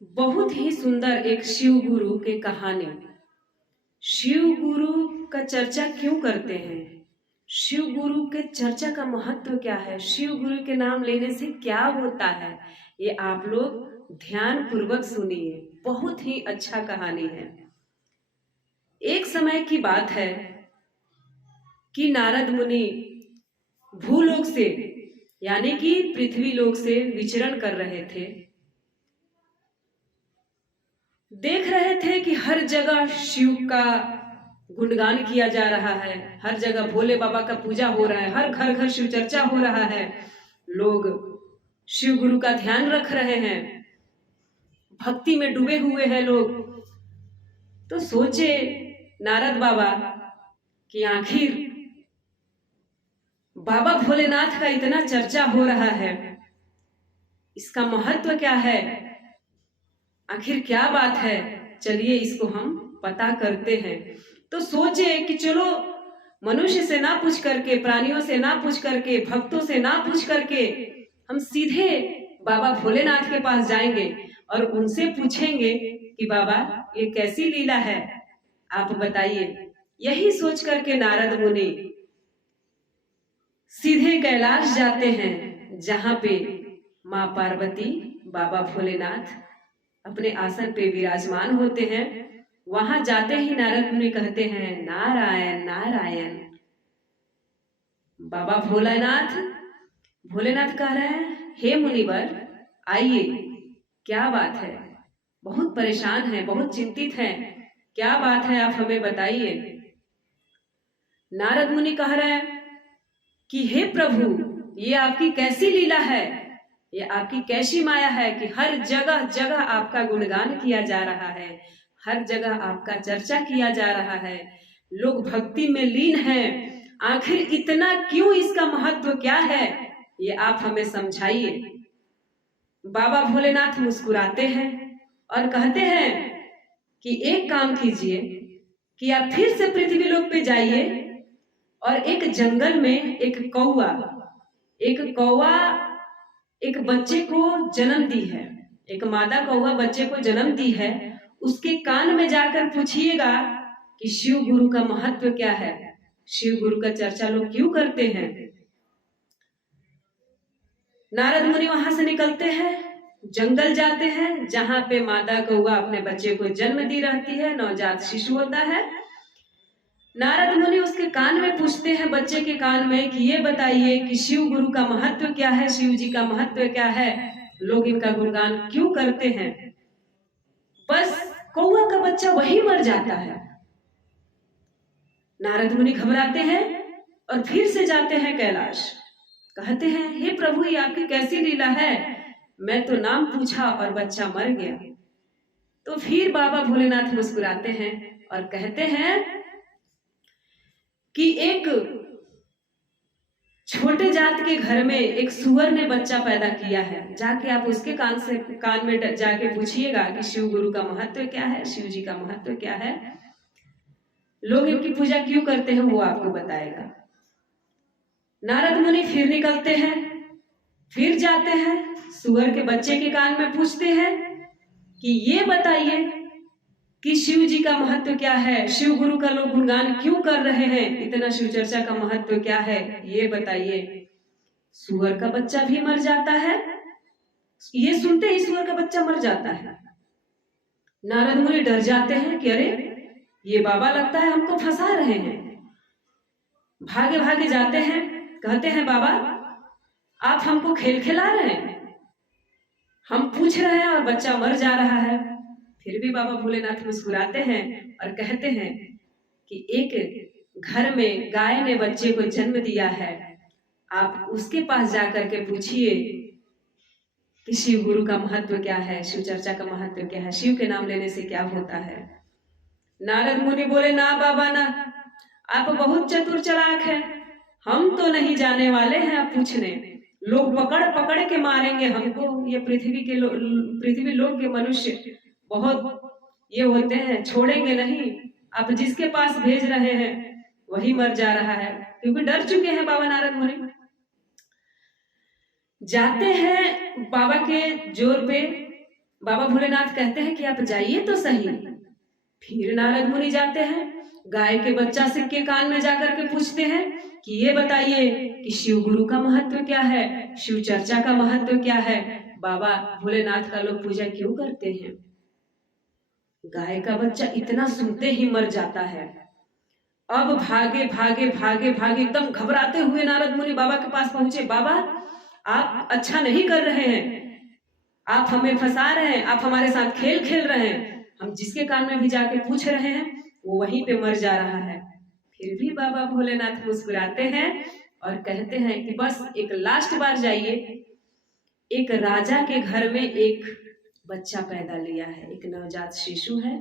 बहुत ही सुंदर एक शिव गुरु की कहानी। शिव गुरु का चर्चा क्यों करते हैं? शिव गुरु के चर्चा का महत्व क्या है? शिव गुरु के नाम लेने से क्या होता है? ये आप लोग ध्यान पूर्वक सुनिए। बहुत ही अच्छा कहानी है। एक समय की बात है कि नारद मुनि भूलोक से यानी कि पृथ्वी लोक से विचरण कर रहे थे। देख रहे थे कि हर जगह शिव का गुणगान किया जा रहा है, हर जगह भोले बाबा का पूजा हो रहा है, हर घर घर शिव चर्चा हो रहा है, लोग शिव गुरु का ध्यान रख रहे हैं, भक्ति में डूबे हुए हैं लोग। तो सोचे नारद बाबा कि आखिर बाबा भोलेनाथ का इतना चर्चा हो रहा है, इसका महत्व क्या है, आखिर क्या बात है, चलिए इसको हम पता करते हैं। तो सोचे कि चलो मनुष्य से ना पूछ करके, प्राणियों से ना पूछ करके, भक्तों से ना पूछ करके हम सीधे बाबा भोलेनाथ के पास जाएंगे और उनसे पूछेंगे कि बाबा ये कैसी लीला है, आप बताइए। यही सोच करके नारद मुनि सीधे कैलाश जाते हैं, जहां पे माँ पार्वती, बाबा भोलेनाथ अपने आसन पे विराजमान होते हैं। वहां जाते ही नारद मुनि कहते हैं नारायण नारायण। बाबा भोलेनाथ कह रहे हैं हे मुनिवर आइए, क्या बात है, बहुत परेशान है, बहुत चिंतित है, क्या बात है आप हमें बताइए। नारद मुनि कह रहे हैं कि हे प्रभु ये आपकी कैसी लीला है, ये आपकी कैसी माया है कि हर जगह जगह आपका गुणगान किया जा रहा है, हर जगह आपका चर्चा किया जा रहा है, लोग भक्ति में लीन हैं, आखिर इतना क्यों, इसका महत्व क्या है, ये आप हमें समझाइए। बाबा भोलेनाथ मुस्कुराते हैं और कहते हैं कि एक काम कीजिए कि आप फिर से पृथ्वी लोक पे जाइए और एक जंगल में एक कौवा एक बच्चे को जन्म दी है, एक मादा कौवा बच्चे को जन्म दी है, उसके कान में जाकर पूछिएगा कि शिव गुरु का महत्व क्या है, शिव गुरु का चर्चा लोग क्यों करते हैं। नारद मुनि वहां से निकलते हैं, जंगल जाते हैं जहां पे मादा कौवा अपने बच्चे को जन्म दी रहती है, नवजात शिशु होता है। नारद मुनि उसके कान में पूछते हैं, बच्चे के कान में, कि ये बताइए कि शिव गुरु का महत्व क्या है, शिव जी का महत्व क्या है, लोग इनका गुणगान क्यों करते हैं। बस कौवा का बच्चा वही मर जाता है। नारद मुनि घबराते हैं और फिर से जाते हैं कैलाश। कहते हैं हे प्रभु ये आपकी कैसी लीला है, मैं तो नाम पूछा और बच्चा मर गया। तो फिर बाबा भोलेनाथ मुस्कुराते हैं और कहते हैं कि एक छोटे जात के घर में एक सुअर ने बच्चा पैदा किया है, जाके आप उसके कान में जाके पूछिएगा कि शिव गुरु का महत्व क्या है, शिव जी का महत्व क्या है, लोग इनकी पूजा क्यों करते हैं, वो आपको बताएगा। नारद मुनि फिर निकलते हैं, फिर जाते हैं, सुअर के बच्चे के कान में पूछते हैं कि ये बताइए कि शिव जी का महत्व क्या है, शिव गुरु का लोग गुणगान क्यों कर रहे हैं, इतना शिव चर्चा का महत्व क्या है, ये बताइए। सुअर का बच्चा भी मर जाता है। ये सुनते ही सुअर का बच्चा मर जाता है। नारद मुनि डर जाते हैं कि अरे ये बाबा लगता है हमको फंसा रहे हैं। भागे भागे जाते हैं, कहते हैं बाबा आप हमको खेल खिला रहे हैं, हम पूछ रहे हैं और बच्चा मर जा रहा है। फिर भी बाबा भोलेनाथ मुस्कुराते हैं और कहते हैं कि एक घर में गाय ने बच्चे को जन्म दिया है, आप उसके पास जाकर के पूछिए कि शिव गुरु का महत्व क्या है, शिव चर्चा का महत्व क्या है, शिव के नाम लेने से क्या होता है। नारद मुनि बोले ना बाबा ना, आप बहुत चतुर चालाक हैं, हम तो नहीं जाने वाले हैं अब पूछने, लोग पकड़ पकड़ के मारेंगे हमको, ये पृथ्वी लोक के मनुष्य बहुत ये होते हैं, छोड़ेंगे नहीं, आप जिसके पास भेज रहे हैं वही मर जा रहा है। क्योंकि डर चुके हैं बाबा नारद मुनि। जाते हैं बाबा के जोर पे, बाबा भोलेनाथ कहते हैं कि आप जाइए तो सही। फिर नारद मुनि जाते हैं, गाय के बच्चा से के कान में जाकर के पूछते हैं कि ये बताइए कि शिव गुरु का महत्व क्या है, शिव चर्चा का महत्व क्या है, बाबा भोलेनाथ का लोग पूजा क्यों करते हैं। गाय का बच्चा इतना सुनते ही मर जाता है। अब भागे भागे भागे भागे एकदम घबराते हुए नारद मुनि बाबा के पास पहुंचे। बाबा आप अच्छा नहीं कर रहे हैं, आप हमें फंसा रहे हैं, आप हमारे साथ खेल खेल रहे हैं। हम जिसके कान में भी जाके पूछ रहे हैं वो वहीं पे मर जा रहा है। फिर भी बाबा भोलेनाथ मुस्कुराते हैं और कहते हैं कि बस एक लास्ट बार जाइए। एक राजा के घर में एक बच्चा पैदा लिया है, एक नवजात शिशु है।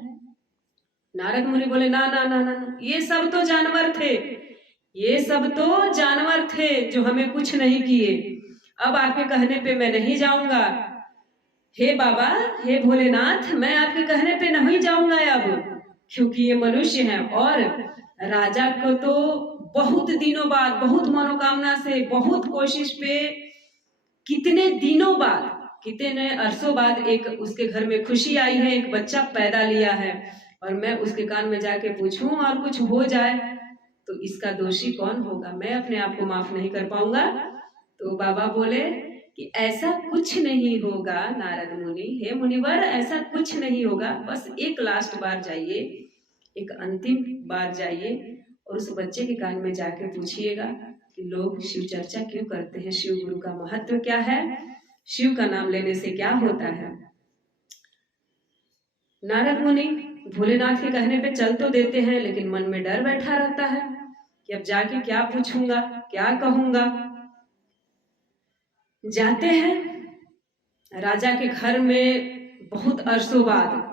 नारद मुनि बोले ना ना ना ना ना, ये सब तो जानवर थे, ये सब तो जानवर थे जो हमें कुछ नहीं किए। अब आपके कहने पे मैं नहीं जाऊंगा। हे बाबा, हे भोलेनाथ, मैं आपके कहने पे नहीं जाऊंगा अब, क्योंकि ये मनुष्य हैं और राजा को तो बहुत दिनों बाद, बहुत मनोकामना से, बहुत कोशिश पे, कितने दिनों बाद, कितने अरसों बाद एक उसके घर में खुशी आई है, एक बच्चा पैदा लिया है, और मैं उसके कान में जाके पूछूं और कुछ हो जाए तो इसका दोषी कौन होगा? मैं अपने आप को माफ नहीं कर पाऊंगा। तो बाबा बोले कि ऐसा कुछ नहीं होगा नारद मुनि, हे मुनिवर, ऐसा कुछ नहीं होगा। बस एक लास्ट बार जाइए, एक अंतिम बार जाइए और उस बच्चे के कान में जाके पूछिएगा कि लोग शिव चर्चा क्यों करते हैं, शिव गुरु का महत्व क्या है, शिव का नाम लेने से क्या होता है। नारद मुनि भोलेनाथ के कहने पे चल तो देते हैं, लेकिन मन में डर बैठा रहता है कि अब जाके क्या पूछूंगा, क्या कहूंगा। जाते हैं राजा के घर में, बहुत अरसों बाद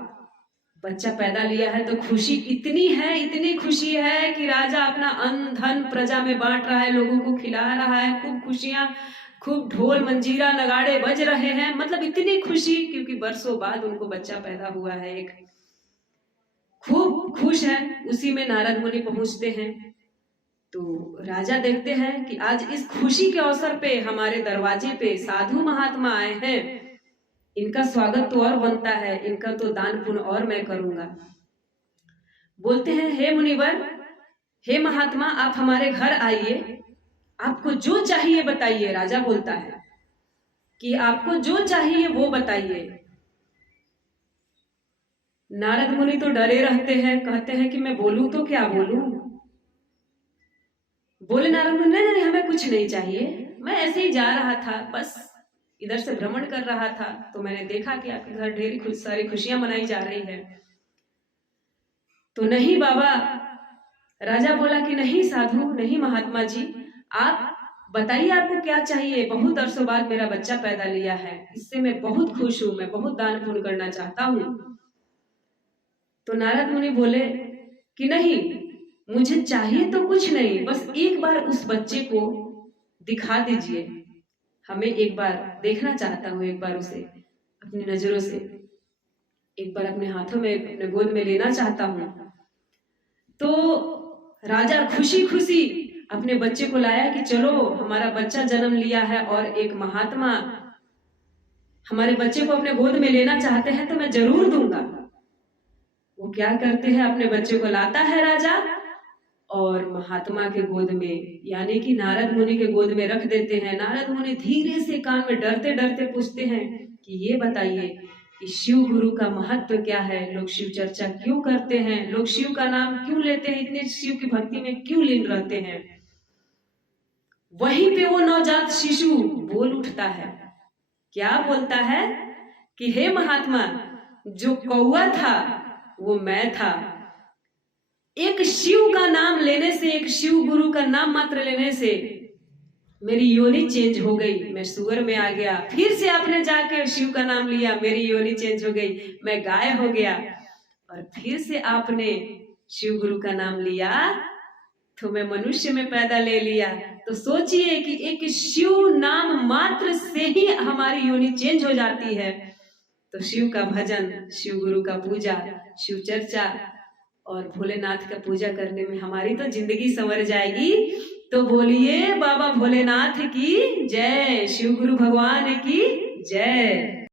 बच्चा पैदा लिया है, तो खुशी इतनी है, इतनी खुशी है कि राजा अपना अन्न धन प्रजा में बांट रहा है, लोगों को खिला रहा है, खूब खुशियां, खूब ढोल मंजीरा नगाड़े बज रहे हैं। मतलब इतनी खुशी, क्योंकि बरसों बाद उनको बच्चा पैदा हुआ है, एक खूब खुश है। उसी में नारद मुनि पहुंचते हैं। तो राजा देखते हैं कि आज इस खुशी के अवसर पे हमारे दरवाजे पे साधु महात्मा आए हैं, इनका स्वागत तो और बनता है, इनका तो दान पुण्य और मैं करूंगा। बोलते हैं हे मुनिवर, हे महात्मा, आप हमारे घर आइए, आपको जो चाहिए बताइए। राजा बोलता है कि आपको जो चाहिए वो बताइए। नारद मुनि तो डरे रहते हैं, कहते हैं कि मैं बोलूं तो क्या बोलूं। बोले नारद मुनि, नहीं नहीं, हमें कुछ नहीं चाहिए, मैं ऐसे ही जा रहा था, बस इधर से भ्रमण कर रहा था, तो मैंने देखा कि आपके घर ढेर सारी खुशियां मनाई जा रही है। तो नहीं बाबा, राजा बोला कि नहीं साधु, नहीं महात्मा जी, आप बताइए आपको क्या चाहिए। बहुत अरसों बाद मेरा बच्चा पैदा लिया है, इससे मैं बहुत खुश हूं, मैं बहुत दान पुण्य करना चाहता हूं। तो नारद मुनि बोले कि नहीं, मुझे चाहिए तो कुछ नहीं, बस एक बार उस बच्चे को दिखा दीजिए, हमें एक बार देखना चाहता हूँ, एक बार उसे अपनी नजरों से एक बार अपने हाथों में, अपने गोद में लेना चाहता हूँ। तो राजा खुशी खुशी अपने बच्चे को लाया कि चलो, हमारा बच्चा जन्म लिया है और एक महात्मा हमारे बच्चे को अपने गोद में लेना चाहते हैं, तो मैं जरूर दूंगा। वो क्या करते हैं, अपने बच्चे को लाता है राजा और महात्मा के गोद में, यानी कि नारद मुनि के गोद में रख देते हैं। नारद मुनि धीरे से कान में डरते डरते पूछते हैं कि ये बताइए कि शिव गुरु का महत्व क्या है, लोग शिव चर्चा क्यों करते हैं, लोग शिव का नाम क्यों लेते हैं, इतने शिव की भक्ति में क्यों लीन रहते हैं। वहीं पे वो नवजात शिशु बोल उठता है। क्या बोलता है कि हे महात्मा, जो कौआ था वो मैं था। एक शिव का नाम लेने से, एक शिव गुरु का नाम मात्र लेने से मेरी योनि चेंज हो गई, मैं सुअर में आ गया। फिर से आपने जाकर शिव का नाम लिया, मेरी योनि चेंज हो गई, मैं गाय हो गया। और फिर से आपने शिव गुरु का नाम लिया तो मैं मनुष्य में पैदा ले लिया। तो सोचिए कि एक शिव नाम मात्र से ही हमारी योनि चेंज हो जाती है। तो शिव का भजन, शिव गुरु का पूजा, शिव चर्चा और भोलेनाथ का पूजा करने में हमारी तो जिंदगी संवर जाएगी। तो बोलिए बाबा भोलेनाथ की जय, शिव गुरु भगवान की जय।